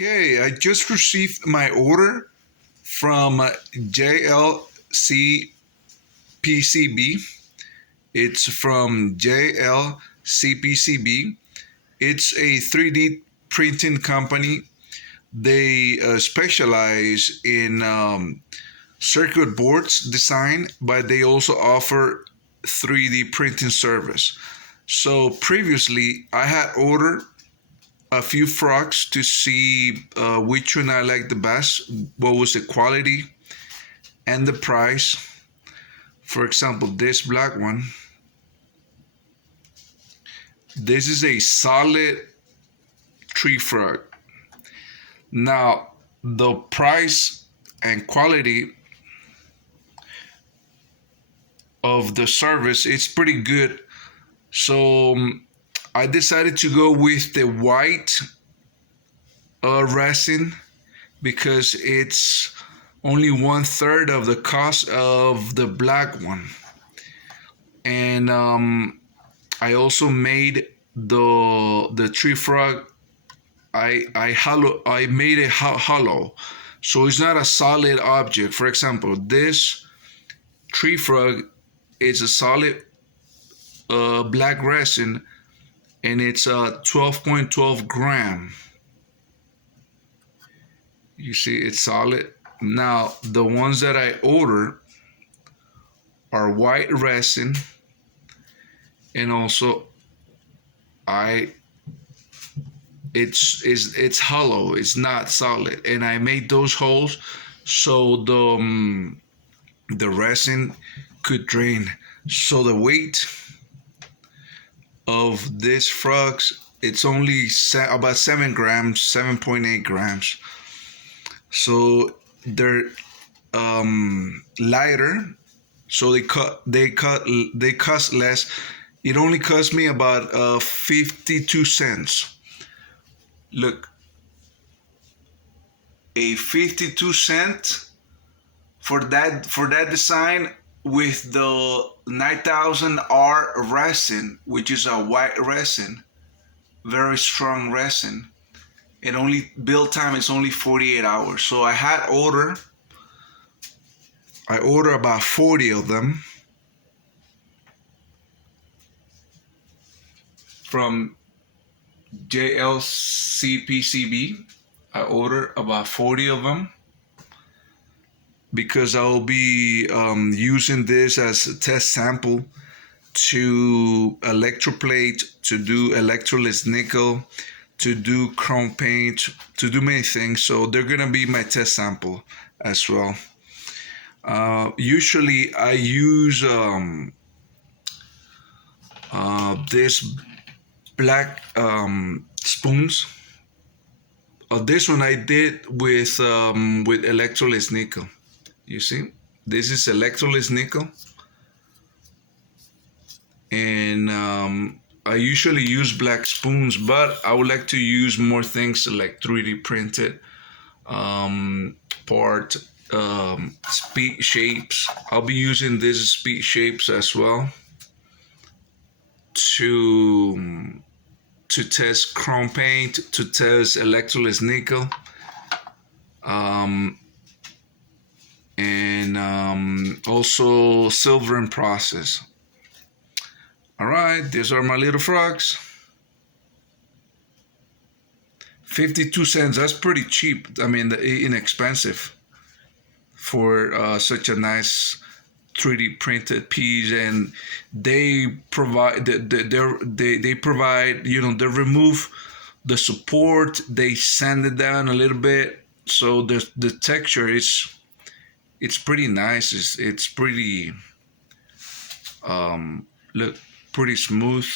Okay, I just received my order from JLCPCB. It's from JLCPCB. It's a 3D printing company. They specialize in circuit boards design, but they also offer 3D printing service. So previously, I had ordered a few frogs to see which one I like the best, what was the quality and the price. For example, this black one. This is a solid tree frog. Now, the price and quality of the service, it's pretty good. So I decided to go with the white resin because it's only 1/3 of the cost of the black one. And I also made the tree frog. I made it hollow, so it's not a solid object. For example, this tree frog is a solid black resin, and it's 12.12 gram. You see, it's solid. Now, the ones that I order are white resin, and also it's hollow. It's not solid, and I made those holes so the resin could drain. So the weight of this frogs, it's only about 7 grams, 7.8 grams. So they're lighter, so they cost less. It only cost me about 52 cents. Look, a 52 cent for that design with the 9000R resin, which is a white resin, very strong resin. And only build time is only 48 hours. So I ordered about 40 of them from JLCPCB. I ordered about 40 of them because I'll be using this as a test sample to electroplate, to do electroless nickel, to do chrome paint, to do many things. So they're gonna be my test sample as well. Usually I use this black spoons. This one I did with Electroless nickel. You see, this is Electroless nickel, and I usually use black spoons, but I would like to use more things like 3D printed part speed shapes. I'll be using these speed shapes as well to test chrome paint, to test Electroless nickel, and also silver in process. All right, these are my little frogs. 52 cents, that's pretty cheap. I mean, inexpensive for such a nice 3D printed piece. And they provide, they provide, they remove the support, they sand it down a little bit. So the texture it's pretty nice. It's pretty, look, pretty smooth.